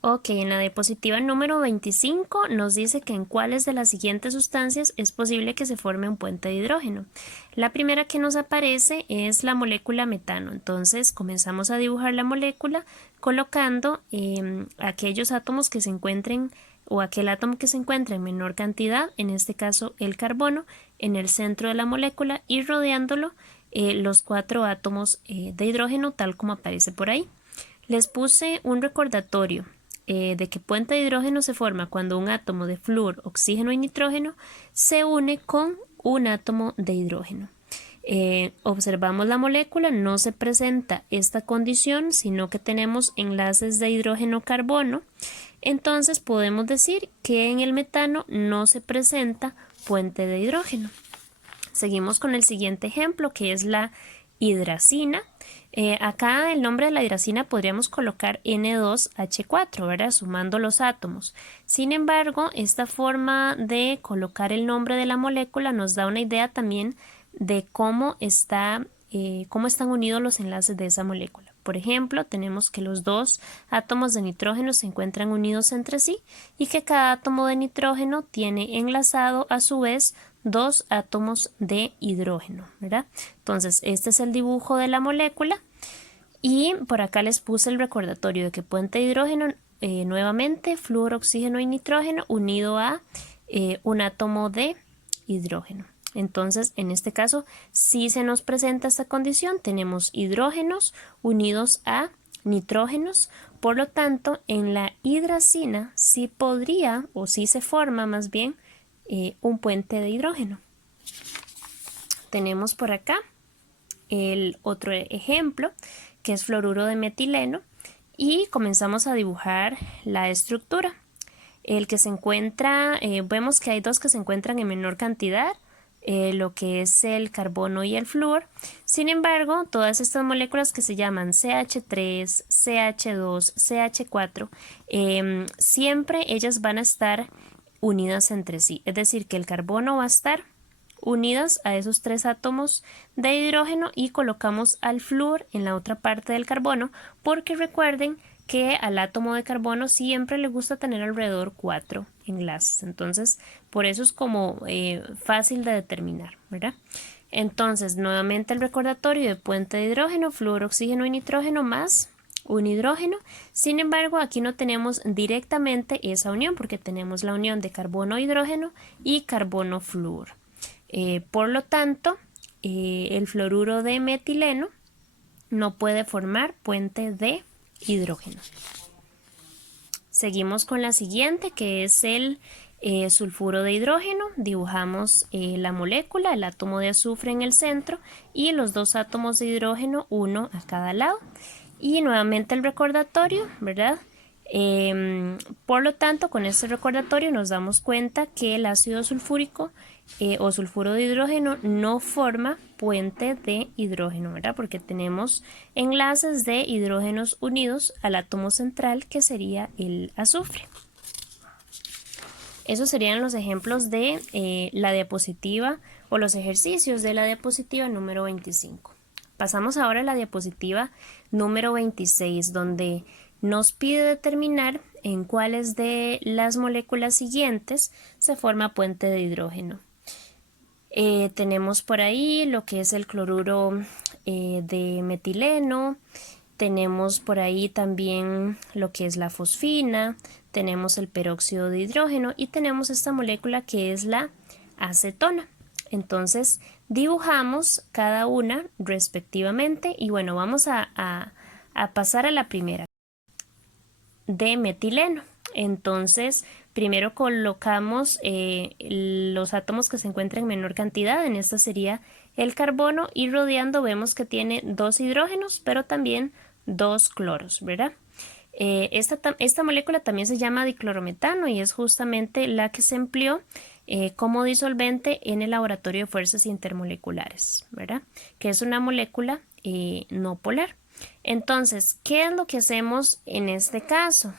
Ok, en la diapositiva número 25 nos dice que en cuáles de las siguientes sustancias es posible que se forme un puente de hidrógeno. La primera que nos aparece es la molécula metano. Entonces comenzamos a dibujar la molécula colocando aquellos átomos que se encuentren o aquel átomo que se encuentra en menor cantidad, en este caso el carbono, en el centro de la molécula y rodeándolo los 4 átomos de hidrógeno tal como aparece por ahí. Les puse un recordatorio de que puente de hidrógeno se forma cuando un átomo de flúor, oxígeno y nitrógeno se une con un átomo de hidrógeno. Observamos la molécula, no se presenta esta condición, sino que tenemos enlaces de hidrógeno-carbono. Entonces podemos decir que en el metano no se presenta puente de hidrógeno. Seguimos con el siguiente ejemplo, que es la hidracina. Acá el nombre de la hidracina podríamos colocar N2H4, ¿verdad? Sumando los átomos. Sin embargo, esta forma de colocar el nombre de la molécula nos da una idea también de cómo están unidos los enlaces de esa molécula. Por ejemplo, tenemos que los dos átomos de nitrógeno se encuentran unidos entre sí y que cada átomo de nitrógeno tiene enlazado a su vez dos átomos de hidrógeno, ¿verdad? Entonces, este es el dibujo de la molécula y por acá les puse el recordatorio de que puente de hidrógeno, nuevamente flúor, oxígeno y nitrógeno unido a un átomo de hidrógeno. Entonces, en este caso, si se nos presenta esta condición, tenemos hidrógenos unidos a nitrógenos, por lo tanto, en la hidracina sí podría, o sí se forma más bien, un puente de hidrógeno. Tenemos por acá el otro ejemplo, que es fluoruro de metileno, y comenzamos a dibujar la estructura. El que se encuentra, vemos que hay dos que se encuentran en menor cantidad, lo que es el carbono y el flúor. Sin embargo, todas estas moléculas que se llaman CH3, CH2, CH4, siempre ellas van a estar unidas entre sí. Es decir, que el carbono va a estar unidas a esos 3 átomos de hidrógeno y colocamos al flúor en la otra parte del carbono, porque recuerden que al átomo de carbono siempre le gusta tener alrededor 4 enlaces. Entonces, por eso es como fácil de determinar, ¿verdad? Entonces, nuevamente el recordatorio de puente de hidrógeno, flúor, oxígeno y nitrógeno más un hidrógeno. Sin embargo, aquí no tenemos directamente esa unión porque tenemos la unión de carbono-hidrógeno y carbono-flúor. Por lo tanto, el fluoruro de metileno no puede formar puente de hidrógeno. Seguimos con la siguiente, que es el sulfuro de hidrógeno. Dibujamos la molécula, el átomo de azufre en el centro y los dos átomos de hidrógeno, uno a cada lado. Y nuevamente el recordatorio, ¿verdad? Por lo tanto, con este recordatorio nos damos cuenta que el ácido sulfúrico o sulfuro de hidrógeno no forma puente de hidrógeno, ¿verdad? Porque tenemos enlaces de hidrógenos unidos al átomo central, que sería el azufre. Esos serían los ejemplos de la diapositiva o los ejercicios de la diapositiva número 25. Pasamos ahora a la diapositiva número 26, donde nos pide determinar en cuáles de las moléculas siguientes se forma puente de hidrógeno. Tenemos por ahí lo que es el cloruro de metileno, tenemos por ahí también lo que es la fosfina, tenemos el peróxido de hidrógeno y tenemos esta molécula que es la acetona. Entonces dibujamos cada una respectivamente y bueno, vamos a pasar a la primera, de metileno. Entonces primero colocamos los átomos que se encuentran en menor cantidad, en esta sería el carbono, y rodeando vemos que tiene 2 hidrógenos pero también 2 cloros, ¿verdad? Esta molécula también se llama diclorometano y es justamente la que se empleó como disolvente en el laboratorio de fuerzas intermoleculares, ¿verdad? Que es una molécula no polar. Entonces, ¿qué es lo que hacemos en este caso?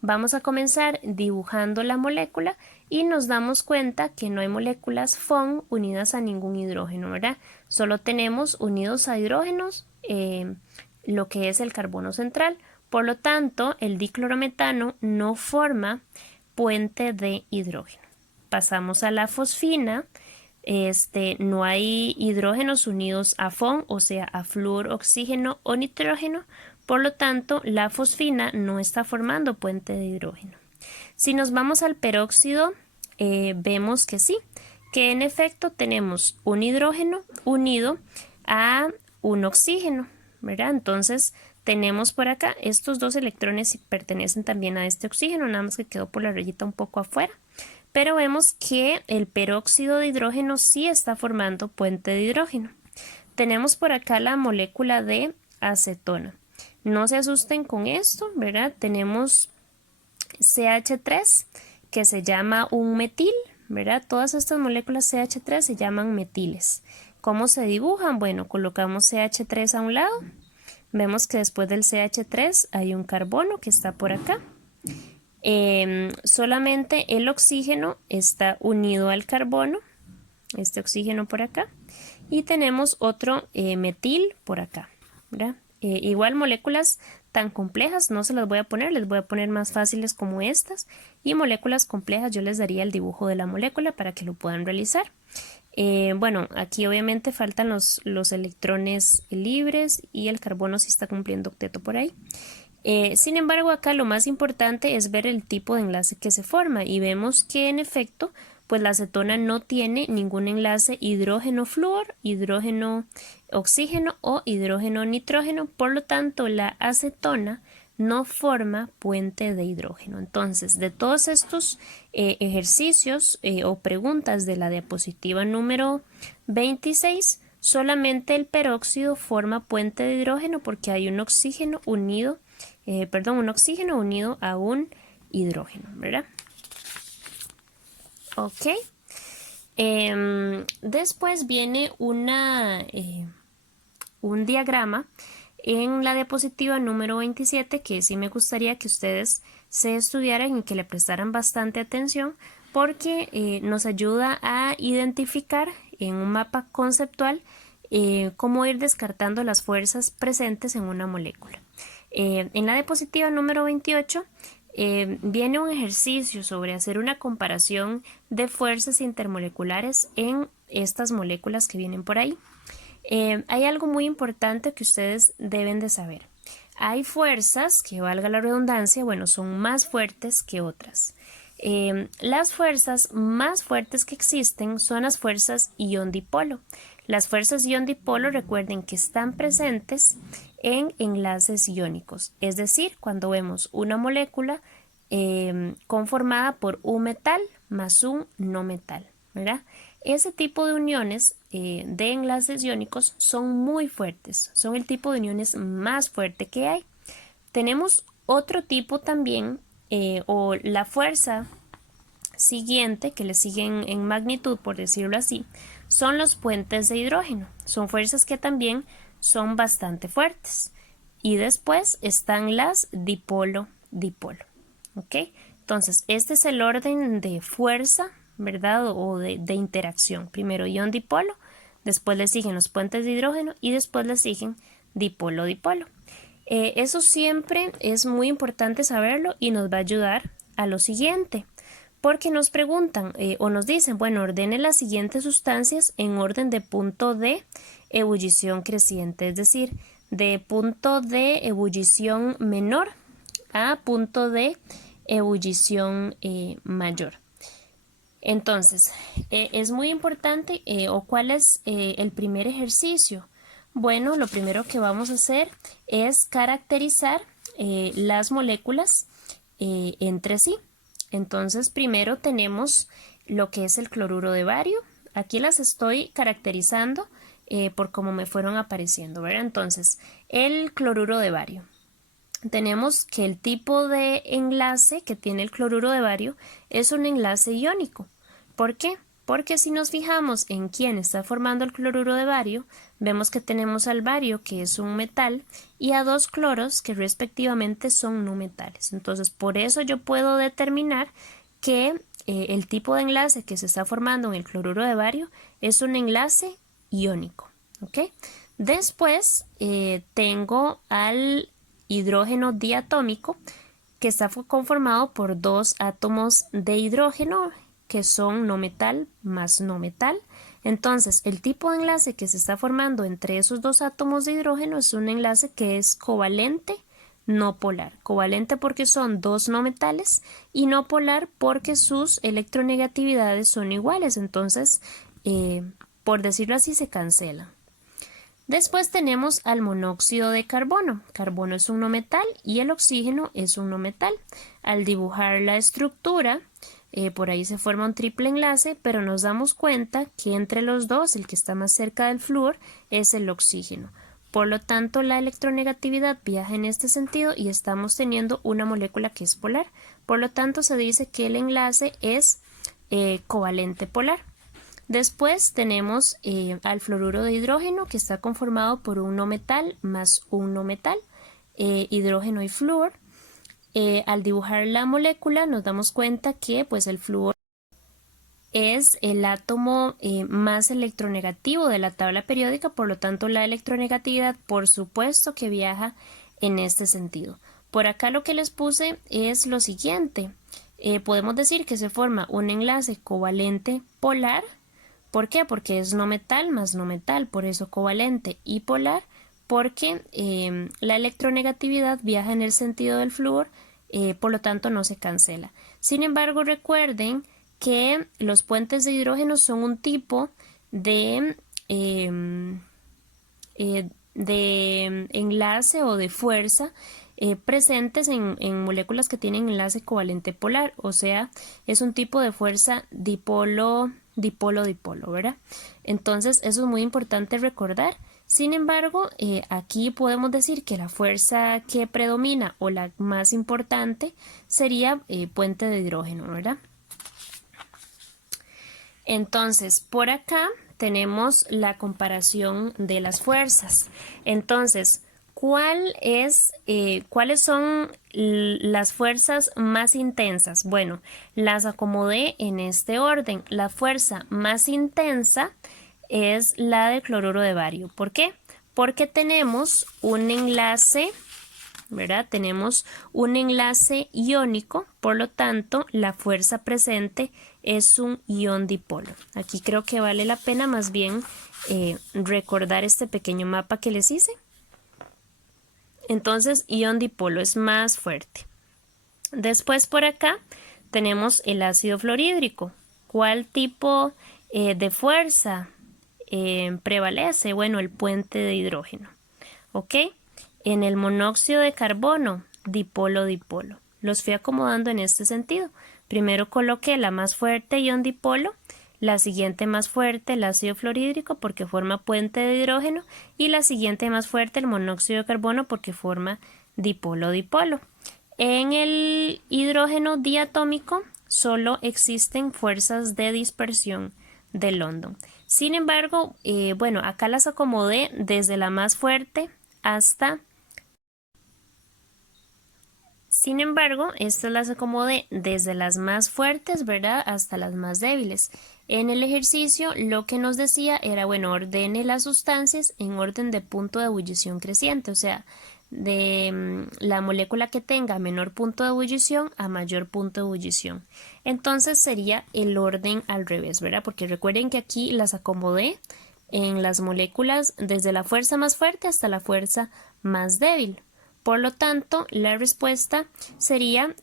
Vamos a comenzar dibujando la molécula y nos damos cuenta que no hay moléculas FON unidas a ningún hidrógeno, ¿verdad? Solo tenemos unidos a hidrógenos lo que es el carbono central. Por lo tanto, el diclorometano no forma puente de hidrógeno. Pasamos a la fosfina. No hay hidrógenos unidos a FON, o sea, a flúor, oxígeno o nitrógeno. Por lo tanto, la fosfina no está formando puente de hidrógeno. Si nos vamos al peróxido, vemos que sí, que en efecto tenemos un hidrógeno unido a un oxígeno, ¿verdad? Entonces tenemos por acá estos dos electrones y pertenecen también a este oxígeno, nada más que quedó por la rayita un poco afuera. Pero vemos que el peróxido de hidrógeno sí está formando puente de hidrógeno. Tenemos por acá la molécula de acetona. No se asusten con esto, ¿verdad? Tenemos CH3 que se llama un metil, ¿verdad? Todas estas moléculas CH3 se llaman metiles. ¿Cómo se dibujan? Bueno, colocamos CH3 a un lado. Vemos que después del CH3 hay un carbono que está por acá. Solamente el oxígeno está unido al carbono, este oxígeno por acá, y tenemos otro metil por acá, ¿verdad? Igual moléculas tan complejas no se las voy a poner, les voy a poner más fáciles como estas, y moléculas complejas yo les daría el dibujo de la molécula para que lo puedan realizar. Bueno, aquí obviamente faltan los electrones libres y el carbono sí está cumpliendo octeto por ahí. Sin embargo, acá lo más importante es ver el tipo de enlace que se forma y vemos que en efecto, pues la acetona no tiene ningún enlace hidrógeno-flúor, hidrógeno-oxígeno o hidrógeno-nitrógeno, por lo tanto la acetona no forma puente de hidrógeno. Entonces, de todos estos ejercicios o preguntas de la diapositiva número 26, solamente el peróxido forma puente de hidrógeno porque hay un oxígeno unido a un hidrógeno, ¿verdad? Ok. Después viene un diagrama en la diapositiva número 27 que sí me gustaría que ustedes se estudiaran y que le prestaran bastante atención porque nos ayuda a identificar en un mapa conceptual cómo ir descartando las fuerzas presentes en una molécula. En la diapositiva número 28 viene un ejercicio sobre hacer una comparación de fuerzas intermoleculares en estas moléculas que vienen por ahí. Hay algo muy importante que ustedes deben de saber. Hay fuerzas que, valga la redundancia, bueno, son más fuertes que otras. Las fuerzas más fuertes que existen son las fuerzas ion-dipolo. Las fuerzas ion-dipolo, recuerden que están presentes en enlaces iónicos, es decir, cuando vemos una molécula conformada por un metal más un no metal, ¿verdad? Ese tipo de uniones de enlaces iónicos son muy fuertes, son el tipo de uniones más fuerte que hay. Tenemos otro tipo también, o la fuerza siguiente, que le siguen en magnitud, por decirlo así, son los puentes de hidrógeno. Son fuerzas que también son bastante fuertes. Y después están las dipolo-dipolo. ¿Ok? Entonces, este es el orden de fuerza, ¿verdad? O de interacción. Primero ion-dipolo, después le siguen los puentes de hidrógeno y después le siguen dipolo-dipolo. Eso siempre es muy importante saberlo y nos va a ayudar a lo siguiente. Porque nos preguntan o nos dicen, bueno, ordene las siguientes sustancias en orden de punto de ebullición creciente, es decir, de punto de ebullición menor a punto de ebullición mayor. Entonces, es muy importante, o ¿cuál es el primer ejercicio? Bueno, lo primero que vamos a hacer es caracterizar las moléculas entre sí. Entonces, primero tenemos lo que es el cloruro de bario. Aquí las estoy caracterizando por cómo me fueron apareciendo, ¿verdad? Entonces, el cloruro de bario. Tenemos que el tipo de enlace que tiene el cloruro de bario es un enlace iónico. ¿Por qué? Porque si nos fijamos en quién está formando el cloruro de bario, vemos que tenemos al bario, que es un metal, y a dos cloros, que respectivamente son no metales. Entonces, por eso yo puedo determinar que el tipo de enlace que se está formando en el cloruro de bario es un enlace iónico. ¿Ok? Después tengo al hidrógeno diatómico que está conformado por dos átomos de hidrógeno que son no metal más no metal. Entonces, el tipo de enlace que se está formando entre esos dos átomos de hidrógeno es un enlace que es covalente no polar. Covalente porque son dos no metales y no polar porque sus electronegatividades son iguales. Entonces, por decirlo así, se cancelan. Después tenemos al monóxido de carbono. Carbono es un no metal y el oxígeno es un no metal. Al dibujar la estructura, por ahí se forma un triple enlace, pero nos damos cuenta que entre los dos, el que está más cerca del flúor es el oxígeno. Por lo tanto, la electronegatividad viaja en este sentido y estamos teniendo una molécula que es polar. Por lo tanto, se dice que el enlace es covalente polar. Después tenemos al fluoruro de hidrógeno, que está conformado por un no metal más un no metal, hidrógeno y flúor. Al dibujar la molécula nos damos cuenta que pues, el flúor es el átomo más electronegativo de la tabla periódica, por lo tanto la electronegatividad por supuesto que viaja en este sentido. Por acá lo que les puse es lo siguiente. Podemos decir que se forma un enlace covalente polar. ¿Por qué? Porque es no metal más no metal, por eso covalente, y polar porque la electronegatividad viaja en el sentido del flúor, por lo tanto no se cancela. Sin embargo, recuerden que los puentes de hidrógeno son un tipo de enlace o de fuerza presentes en moléculas que tienen enlace covalente polar, o sea, es un tipo de fuerza dipolo, dipolo, dipolo, ¿verdad? Entonces, eso es muy importante recordar. Sin embargo, aquí podemos decir que la fuerza que predomina o la más importante sería puente de hidrógeno, ¿verdad? Entonces, por acá tenemos la comparación de las fuerzas. Entonces, ¿cuáles son las fuerzas más intensas? Bueno, las acomodé en este orden. La fuerza más intensa es la del cloruro de bario. ¿Por qué? Porque tenemos un enlace, ¿verdad? Tenemos un enlace iónico, por lo tanto, la fuerza presente es un ion dipolo. Aquí creo que vale la pena más bien recordar este pequeño mapa que les hice. Entonces, ion dipolo es más fuerte. Después por acá tenemos el ácido fluorhídrico. ¿Cuál tipo de fuerza prevalece? Bueno, el puente de hidrógeno. ¿Ok? En el monóxido de carbono, dipolo-dipolo. Los fui acomodando en este sentido. Primero coloqué la más fuerte, ion dipolo, la siguiente más fuerte, el ácido fluorhídrico, porque forma puente de hidrógeno, y la siguiente más fuerte, el monóxido de carbono, porque forma dipolo-dipolo. En el hidrógeno diatómico solo existen fuerzas de dispersión de London. Sin embargo, bueno, acá las acomodé desde la más fuerte hasta... Sin embargo, estas las acomodé desde las más fuertes, ¿verdad? Hasta las más débiles. En el ejercicio lo que nos decía era, bueno, ordene las sustancias en orden de punto de ebullición creciente, o sea, de la molécula que tenga menor punto de ebullición a mayor punto de ebullición. Entonces sería el orden al revés, ¿verdad? Porque recuerden que aquí las acomodé en las moléculas desde la fuerza más fuerte hasta la fuerza más débil. Por lo tanto, la respuesta sería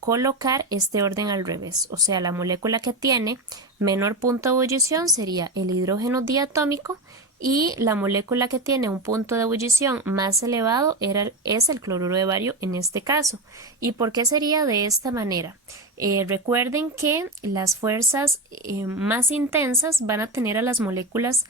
colocar este orden al revés, o sea, la molécula que tiene menor punto de ebullición sería el hidrógeno diatómico y la molécula que tiene un punto de ebullición más elevado es el cloruro de bario en este caso. ¿Y por qué sería de esta manera? Recuerden que las fuerzas más intensas van a tener a las moléculas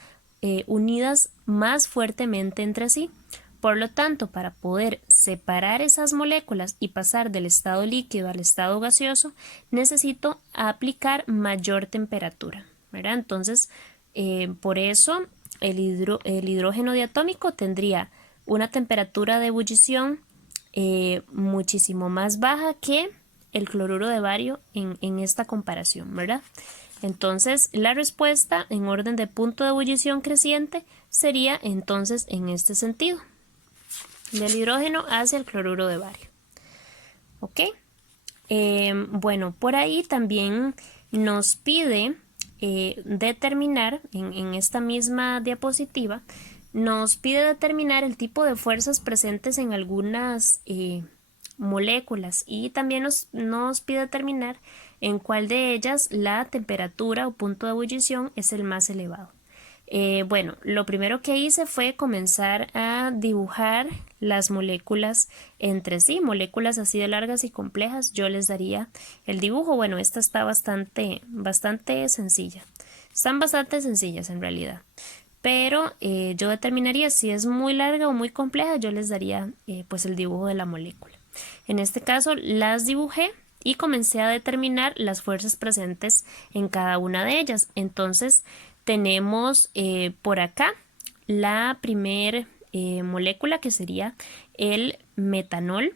unidas más fuertemente entre sí. Por lo tanto, para poder separar esas moléculas y pasar del estado líquido al estado gaseoso, necesito aplicar mayor temperatura, ¿verdad? Entonces, por eso el hidrógeno diatómico tendría una temperatura de ebullición muchísimo más baja que el cloruro de bario en esta comparación, ¿verdad? Entonces, la respuesta en orden de punto de ebullición creciente sería entonces en este sentido. del hidrógeno hacia el cloruro de bario. ¿Ok? Bueno, por ahí también nos pide determinar, en esta misma diapositiva, nos pide determinar el tipo de fuerzas presentes en algunas moléculas y también nos pide determinar en cuál de ellas la temperatura o punto de ebullición es el más elevado. Bueno, lo primero que hice fue comenzar a dibujar las moléculas entre sí, moléculas así de largas y complejas. Yo les daría el dibujo. Bueno, esta está bastante sencilla. Están bastante sencillas en realidad. Pero yo determinaría si es muy larga o muy compleja, yo les daría pues el dibujo de la molécula. En este caso las dibujé y comencé a determinar las fuerzas presentes en cada una de ellas. Entonces tenemos por acá la primer molécula, que sería el metanol.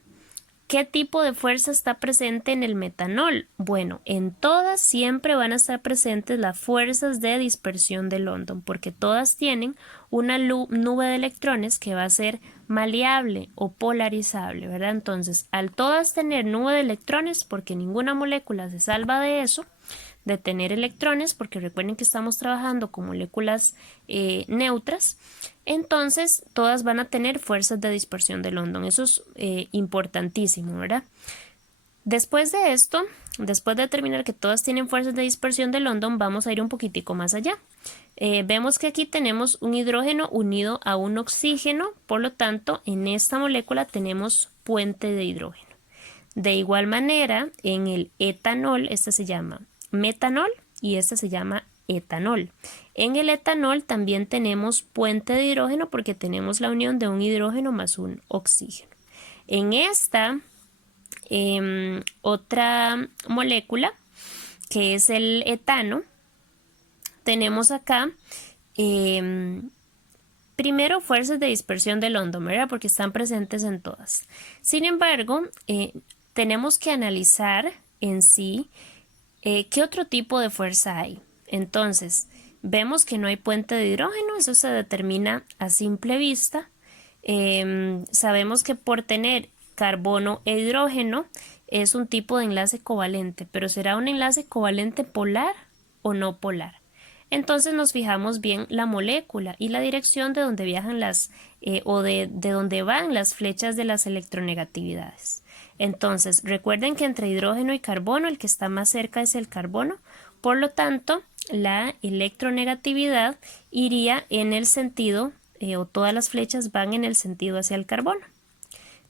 ¿Qué tipo de fuerza está presente en el metanol? Bueno, en todas siempre van a estar presentes las fuerzas de dispersión de London, porque todas tienen una nube de electrones que va a ser maleable o polarizable, ¿verdad? Entonces, al todas tener nube de electrones, porque ninguna molécula se salva de eso, de tener electrones, porque recuerden que estamos trabajando con moléculas neutras, entonces todas van a tener fuerzas de dispersión de London. Eso es importantísimo, ¿verdad? Después de esto, después de determinar que todas tienen fuerzas de dispersión de London, vamos a ir un poquitico más allá. Vemos que aquí tenemos un hidrógeno unido a un oxígeno, por lo tanto, en esta molécula tenemos puente de hidrógeno. De igual manera, en el etanol, este se llama metanol y este se llama etanol. En el etanol también tenemos puente de hidrógeno porque tenemos la unión de un hidrógeno más un oxígeno. En esta otra molécula, que es el etano, tenemos acá primero fuerzas de dispersión de London, ¿verdad? Porque están presentes en todas. Sin embargo, tenemos que analizar en sí qué otro tipo de fuerza hay. Entonces, vemos que no hay puente de hidrógeno, eso se determina a simple vista. Sabemos que por tener carbono e hidrógeno es un tipo de enlace covalente, pero ¿será un enlace covalente polar o no polar? Entonces nos fijamos bien la molécula y la dirección de donde viajan de donde van las flechas de las electronegatividades. Entonces recuerden que entre hidrógeno y carbono el que está más cerca es el carbono, por lo tanto la electronegatividad iría en el sentido o todas las flechas van en el sentido hacia el carbono.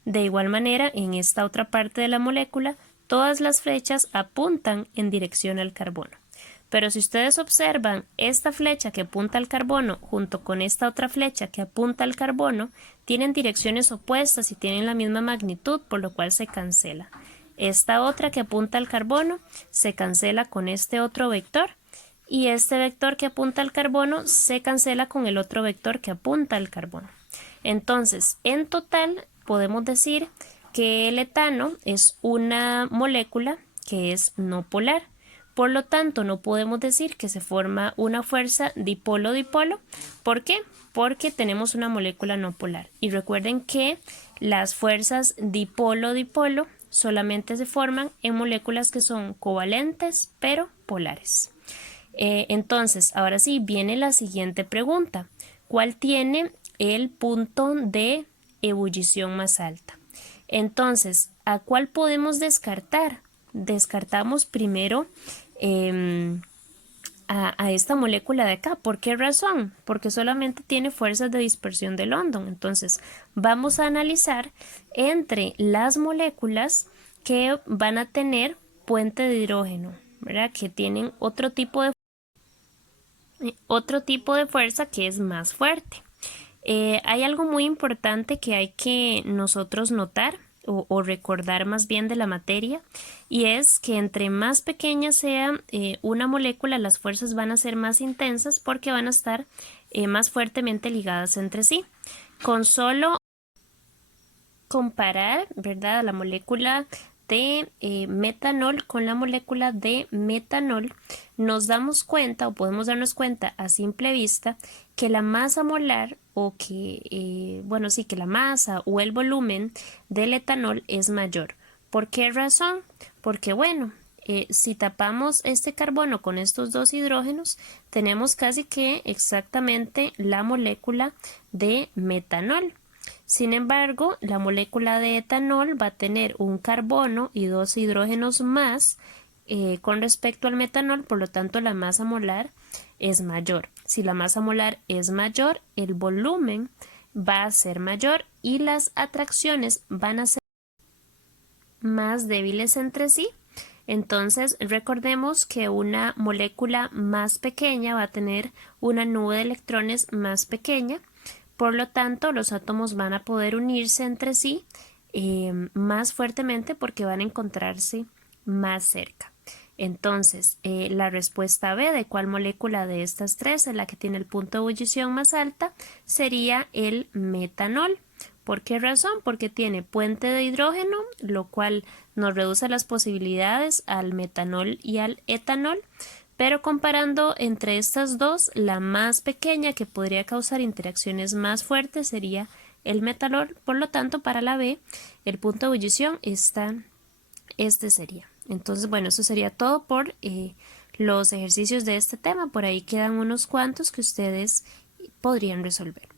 De igual manera, en esta otra parte de la molécula, todas las flechas apuntan en dirección al carbono. Pero si ustedes observan esta flecha que apunta al carbono junto con esta otra flecha que apunta al carbono, tienen direcciones opuestas y tienen la misma magnitud, por lo cual se cancela. Esta otra que apunta al carbono se cancela con este otro vector y este vector que apunta al carbono se cancela con el otro vector que apunta al carbono. Entonces, en total podemos decir que el etano es una molécula que es no polar. Por lo tanto, no podemos decir que se forma una fuerza dipolo-dipolo. ¿Por qué? Porque tenemos una molécula no polar. Y recuerden que las fuerzas dipolo-dipolo solamente se forman en moléculas que son covalentes pero polares. Entonces, ahora sí, viene la siguiente pregunta. ¿Cuál tiene el punto de ebullición más alta? Entonces, ¿a cuál podemos descartar? Descartamos primero a esta molécula de acá. ¿Por qué razón? Porque solamente tiene fuerzas de dispersión de London. Entonces vamos a analizar entre las moléculas que van a tener puente de hidrógeno, ¿verdad? Que tienen otro tipo de fuerza que es más fuerte. Hay algo muy importante que hay que nosotros notar o recordar más bien de la materia, y es que entre más pequeña sea una molécula, las fuerzas van a ser más intensas porque van a estar más fuertemente ligadas entre sí. Con solo comparar, ¿verdad?, la molécula de metanol con la molécula de metanol, nos damos cuenta o podemos darnos cuenta a simple vista que la masa molar o que, bueno, sí, que la masa o el volumen del etanol es mayor. ¿Por qué razón? Porque, bueno, si tapamos este carbono con estos dos hidrógenos, tenemos casi que exactamente la molécula de metanol. Sin embargo, la molécula de etanol va a tener un carbono y dos hidrógenos más con respecto al metanol, por lo tanto la masa molar es mayor. Si la masa molar es mayor, el volumen va a ser mayor y las atracciones van a ser más débiles entre sí. Entonces, recordemos que una molécula más pequeña va a tener una nube de electrones más pequeña. Por lo tanto, los átomos van a poder unirse entre sí más fuertemente porque van a encontrarse más cerca. Entonces, la respuesta B de cuál molécula de estas tres es la que tiene el punto de ebullición más alta sería el metanol. ¿Por qué razón? Porque tiene puente de hidrógeno, lo cual nos reduce las posibilidades al metanol y al etanol. Pero comparando entre estas dos, la más pequeña que podría causar interacciones más fuertes sería el metanol. Por lo tanto, para la B, el punto de ebullición este sería. Entonces, bueno, eso sería todo por los ejercicios de este tema. Por ahí quedan unos cuantos que ustedes podrían resolver.